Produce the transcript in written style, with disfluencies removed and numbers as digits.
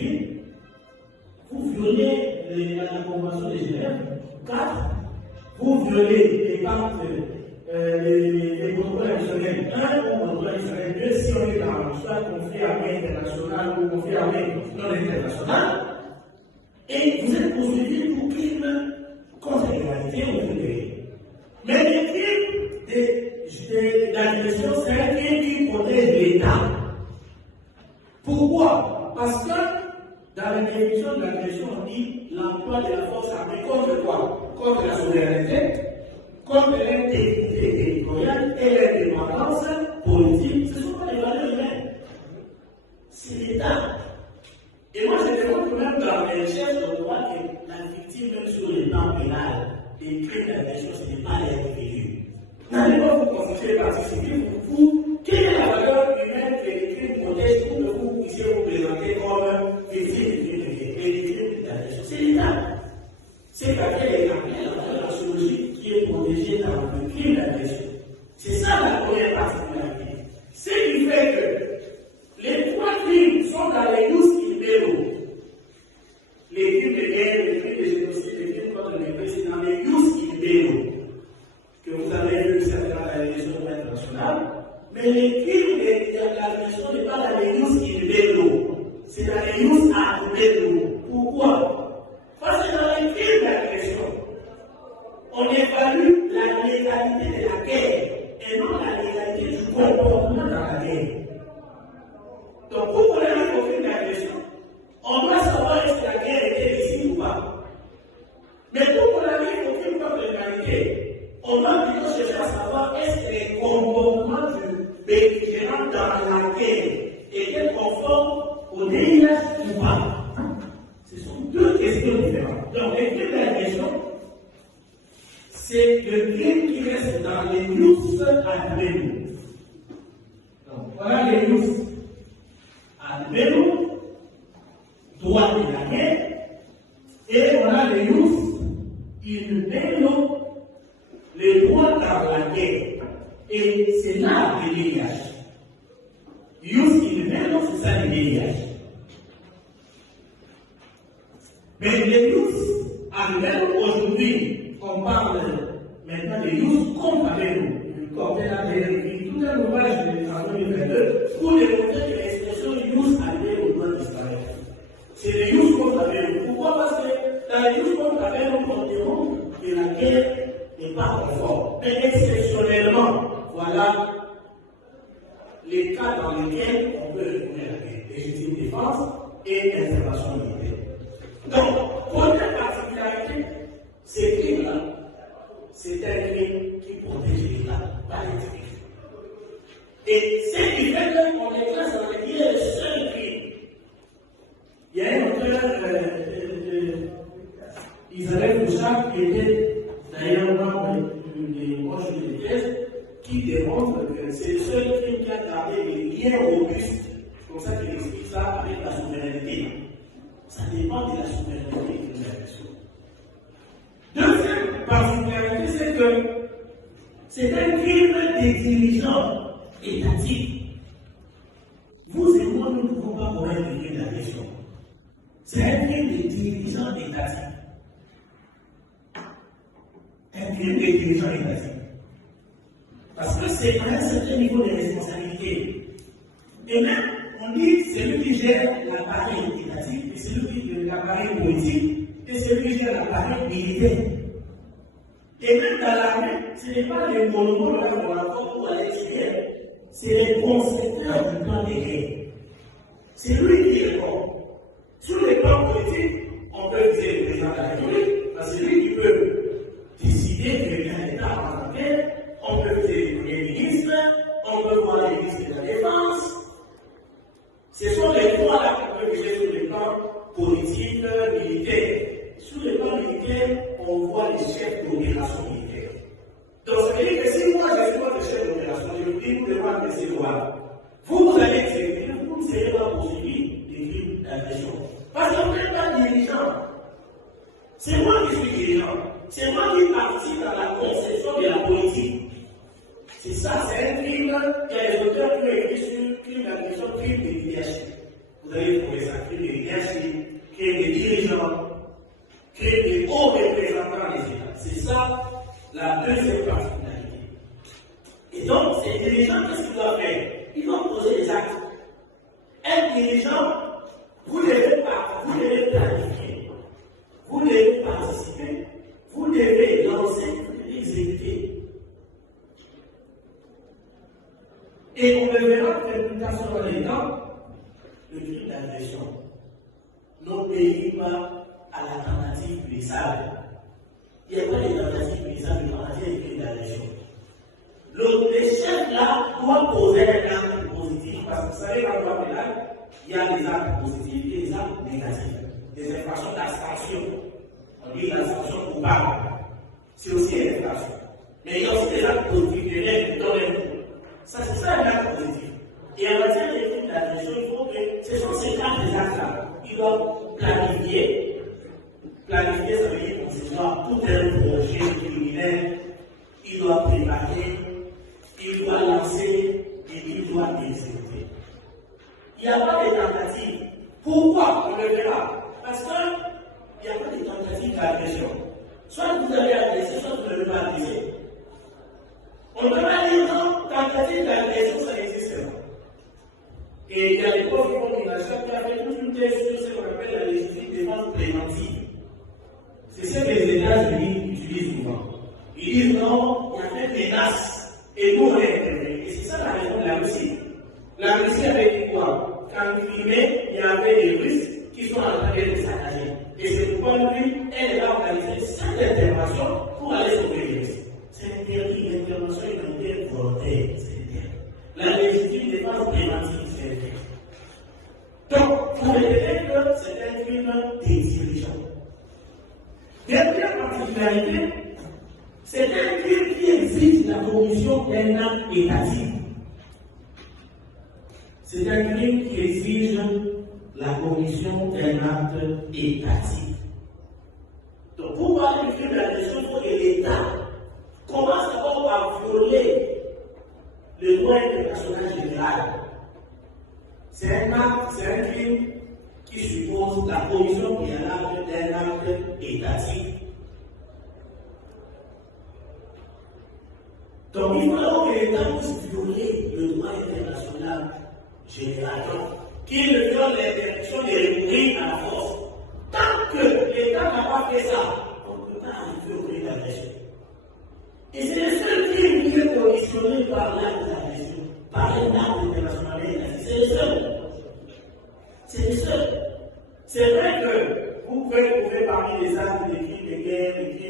civile, vous violez la Convention de Genève. 4. Vous violez les pactes, les protocoles additionnels 1 ou protocole additionnel 2 si on est dans soit conflit armé international ou conflit armé non international. Et vous êtes poursuivi pour crime contre l'humanité ou pour les. Mais les crimes d'agression, c'est un crime qui protège l'État. Pourquoi? Parce que dans la définition de l'agression, on dit l'emploi de la force armée contre quoi? Contre la souveraineté, contre l'intégrité territoriale et l'indépendance politique. Ce ne sont pas les valeurs humaines. C'est l'État. Et moi, je démontre même dans les recherches de droit que la victime, même sur le plan pénal, des crimes d'agression, ce n'est pas l'individu. N'allez pas vous consulter les parties civiles pour vous. Quelle est la valeur humaine que les crimes protègent pour que vous puissiez vous présenter comme victime des crimes d'agression? C'est l'État. C'est laquelle est la sociologie qui est protégée dans le crime d'agression. C'est ça la première particularité. Ce qui fait que les 3 crimes sont dans les 12 libéraux. Les crimes de guerre, les crimes de génocide, les crimes contre l'humanité, c'est dans les 12 libéraux que vous avez vu certainement dans les réseaux internationales. Mais les crimes de l'agression n'est pas dans les 12 libéraux. C'est dans les 12 libéraux. Pourquoi? Parce que dans les crimes d'agression, on évalue la légalité de la guerre et non la légalité du comportement dans la guerre. Donc, pour connaître le crime d'agression, on doit savoir est-ce que la guerre était légitime ou pas. Mais pour connaître le crime contre l'humanité, on doit plutôt chercher à savoir est-ce que les comportements du belligérant dans la guerre étaient conformes au DIH ou pas. Ce sont 2 questions différentes. Donc, le crime d'agression, c'est le crime qui reste dans les nous advenus. Donc, voilà les nous advenus, droit de la guerre, et on a les nous invenus, les droits dans la guerre. Et c'est là le DIH. Ius invenus, c'est ça le DIH. Mais les youths, aujourd'hui, on parle maintenant des youths comme avec nous. Comme tout un ouvrage en 2022 pour démontrer que l'expression youth avec nous doit disparaître. C'est les youths comme avec nous. Pourquoi? Parce que dans les youths comme avec nous, on démontre que la guerre n'est pas conforme. Mais exceptionnellement, voilà les cas dans lesquels on peut retourner la guerre. Légitime défense et intervention militaire. Donc, première particularité, ces crimes-là, c'est un crime qui protège l'État, pas l'individu. Et ce qui fait qu'on est classe dans les le seul crime. Il y a un auteur, Isabelle Bouchard, qui était d'ailleurs membre des proches de thèse, qui démontre que c'est le seul crime qui a gardé les liens robustes, c'est comme ça qu'il explique ça avec la souveraineté. Ça dépend de la souveraineté de la nation. Deuxième particularité, c'est que c'est un crime des dirigeants étatiques. Vous et moi, nous ne pouvons pas connaître le crime d'agression. C'est un crime des dirigeants étatiques. Un crime des dirigeants étatiques. Parce que c'est à un certain niveau de responsabilité. Et même, on dit celui qui gère l'appareil étatique, et celui qui gère l'appareil politique, et celui qui gère l'appareil militaire. Et même dans l'armée, ce n'est pas les monopoles qu'on rapporte ou à l'extérieur, c'est les concepteurs du plan de guerre. C'est lui qui répond. Sur les plans politiques, on peut viser le président de la République, parce que c'est lui qui peut décider que l'État va en guerre, on peut viser le Premier ministre, on peut voir les ministres de la Défense. Ce sont les trois là qu'on peut viser sur les plans politiques, militaires. Sur les plans militaires, on voit les chefs d'opération militaire. Donc, ça veut dire que si moi je suis votre chef d'opération, je vous dis, vous devez adresser loi. Vous allez exécuter, vous ne serez pas poursuivi des crimes d'agression. Parce que vous n'êtes pas dirigeant. C'est moi qui suis dirigeant. C'est moi qui participe à la conception de la politique. C'est ça, c'est un crime. Il y a des auteurs qui ont écrit sur crime d'agression, crime de leadership. Vous allez trouver ça, créer des hiérarchies, créer des dirigeants, créer des hauts représentants des États. C'est ça la deuxième particularité. Et donc, ces dirigeants, qu'est-ce qu'ils doivent faire? Ils vont poser des actes. Un dirigeant, vous devez planifier, vous devez participer, vous devez lancer, vous devez exécuter. Et on le verra que plus tard dans les temps, le crime d'agression. Nos pays pas à la tentative glissade. Il n'y a pas de tentative glissade, mais on a fait un crime d'agression. Le chef là doit poser un acte positif, parce que vous savez, dans le droit pénal, il y a des actes positifs et des actes négatifs. Des infractions d'abstraction. On dit l'abstraction coupable. C'est aussi une infraction. Mais il y a aussi des actes positifs, des règles, des domaines. Ça, c'est ça un acte positif. Et en matière de crimes d'agression, il faut que ce sont ces actes-là. Ils doivent planifier. Planifier, ça veut dire concevoir tout un projet criminel. Il doit préparer, il doit lancer et il doit exécuter. Il n'y a pas de tentative. Pourquoi? On le verra. Parce qu'il n'y a pas de tentative d'agression. Soit vous avez agressé, soit vous ne l'avez pas agressé. On ne peut pas dire non, tentative d'agression, ça n'existe pas. Et il y a des profs qui vont dire, qui a fait toute une thèse sur ce qu'on appelle la légitime défense préventive. C'est ce que les États-Unis utilisent souvent. Ils disent non, il y a des menaces et nous on est intervenus. Et c'est ça la raison de la Russie. La Russie avait dit quoi? Qu'en Crimée, il y avait des Russes qui sont en train d'être saccagés. Et c'est pourquoi lui, elle a organisé cette intervention pour aller sauver les Russes. C'est interdit, l'intervention est interdite volontaire. C'est interdit. La légitime défense préventive, c'est interdit. Donc, vous répétez que c'est un crime des dirigeants. Dernière particularité, c'est un crime qui exige la commission d'un acte étatique. C'est un crime qui exige la commission d'un acte étatique. Donc, pour parler du crime d'agression, il faut que l'État commence d'abord à violer le droit international général. C'est un acte, c'est un crime qui suppose la commission préalable d'un acte étatique. Donc, il faut alors que l'État puisse violer le droit international général. Donc, qu'il viole l'interdiction de recourir à la force. Tant que l'État n'a pas fait ça, on ne peut pas arriver au crime d'agression. Et c'est le seul crime qui est conditionné par l'acte d'agression, par un acte international étatique. C'est le seul. C'est le seul. C'est vrai que vous pouvez trouver parmi les actes des crimes de guerre, des crimes